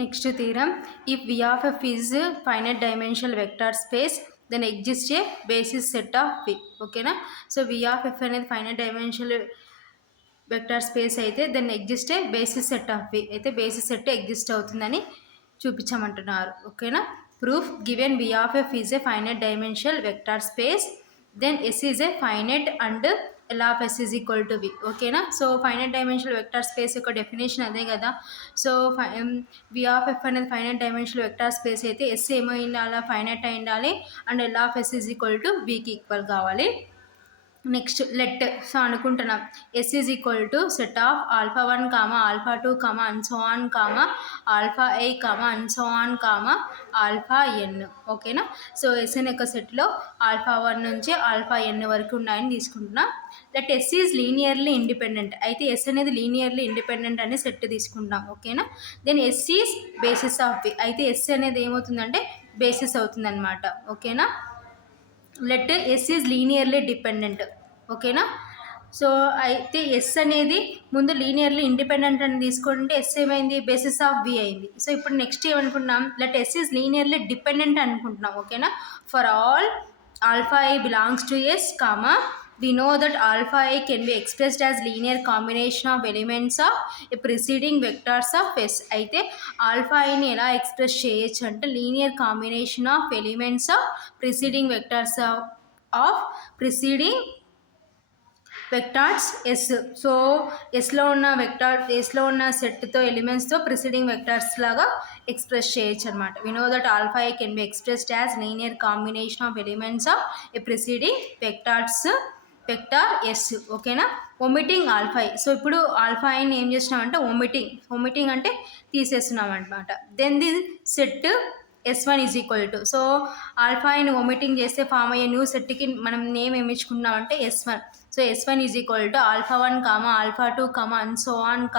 Next theorem, if V of f is finite dimensional vector space then exists a basis set of V. ఓకేనా. So V of f అనేది finite dimensional vector space అయితే then exist a basis set of V అయితే basis set exist అవుతుందని చూపించమంటున్నారు. ఓకేనా. Proof, given V of f is a finite dimensional vector space then S is a finite and L of S is equal to V. ఓకేనా. So finite dimensional vector space యొక్క definition అదే కదా. So V of f అనేది finite dimensional vector space అయితే S ఏమో ఉండాలి, finite అయి ఉండాలి and L of S is equal to Vకి ఈక్వల్ కావాలి. నెక్స్ట్ లెట్, సో అనుకుంటున్నాం S is equal to set of alpha 1 alpha 2 and so on alpha a and so on alpha n. ఓకేనా. So S అనే యొక్క సెట్లో alpha 1 నుంచి alpha n వరకు ఉన్నాయని తీసుకుంటున్నాం. Let S is linearly independent అయితే S అనేది లీనియర్లీ ఇండిపెండెంట్ అనే సెట్ తీసుకుంటాం. ఓకేనా. Then S is basis of V అయితే S అనేది ఏమవుతుందంటే బేసిస్ అవుతుందన్నమాట. ఓకేనా. Let S is linearly dependent. ఓకేనా. సో అయితే S అనేది ముందు లీనియర్లీ ఇండిపెండెంట్ అని తీసుకుంటే S ఏమైంది, బేసిస్ ఆఫ్ V అయింది. సో ఇప్పుడు నెక్స్ట్ ఏమనుకుంటున్నాం, let S is linearly dependent అనుకుంటున్నాం. ఓకేనా. For all alpha I belongs to S we know that alpha I can be expressed as linear combination of elements of a preceding vectors of S. అయితే alpha ఐని ఎలా express చేయొచ్చు అంటే linear combination of elements of preceding vectors of preceding vectors S. So ఎస్లో ఉన్న సెట్తో ఎలిమెంట్స్తో preceding vectors లాగా ఎక్స్ప్రెస్ చేయొచ్చు అనమాట. We know that alpha I can be expressed as linear combination of elements of a preceding vector S. ఓకేనా. Omitting alpha I, so ఇప్పుడు alpha ఐని ఏం చేసినామంటే ఒమిటింగ్ అంటే తీసేస్తున్నాం అనమాట. Then the set S1 is equal to, so alpha ఐని omitting చేస్తే ఫామ్ అయ్యే న్యూ సెట్కి మనం నేమ్ ఏమి ఇచ్చుకున్నామంటే S1. So S1 is equal to alpha 1 alpha 2 and so on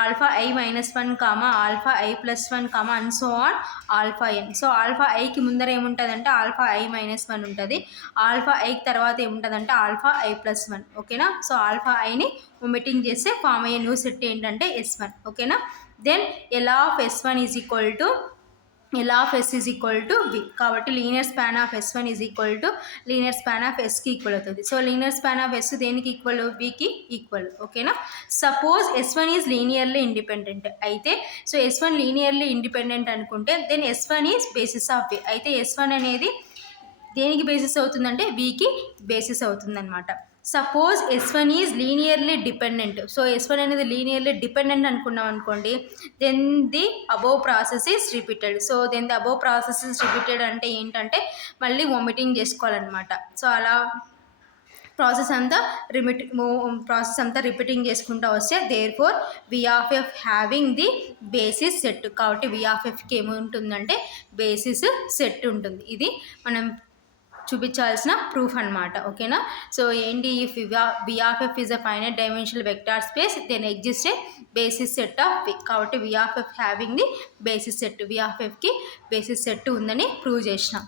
alpha I -1 alpha I +1 and so on alpha n. So alpha ఐకి ముందర ఏముంటుందంటే ఆల్ఫా I -1 ఉంటుంది, ఆల్ఫా ఐకి తర్వాత ఏముంటుందంటే ఆల్ఫా I +1. ఓకేనా. సో ఆల్ఫా ఐని ఒమిటింగ్ చేస్తే ఫామ్ అయ్యే న్యూ సెట్ ఏంటంటే S1. ఓకేనా. Then L of S1 is equal to L of S is equal to V. కాబట్టి linear span of S1 is equal to linear span of Sకి equal అవుతుంది. So linear span of S దేనికి equal, Vకి equal. ఓకేనా. Suppose S1 is linearly independent అయితే, so S1 linearly independent అనుకుంటే then S1 is basis of V అయితే S1 అనేది దేనికి బేసిస్ అవుతుందంటే Vకి బేసిస్ అవుతుందన్నమాట. Suppose S1 is linearly dependent, so S1 అనేది లీనియర్లీ డిపెండెంట్ అనుకున్నాం అనుకోండి, then the above process is repeated. So then the above process is repeated అంటే ఏంటంటే మళ్ళీ వొమిటింగ్ చేసుకోవాలన్నమాట. సో అలా ప్రాసెస్ అంతా రిపీటింగ్ చేసుకుంటూ వస్తే therefore V of f having the basis set. కాబట్టి V of fకి ఏముంటుందంటే బేసిస్ సెట్ ఉంటుంది. ఇది మనం చూపించాల్సిన ప్రూఫ్ అనమాట. ఓకేనా. సో ఏంటి, if V of f is a finite dimensional vector space then exist a basis set of V. కాబట్టి V of f having the basis set, V of fకి బేసిస్ సెట్ ఉందని ప్రూవ్ చేసినాం.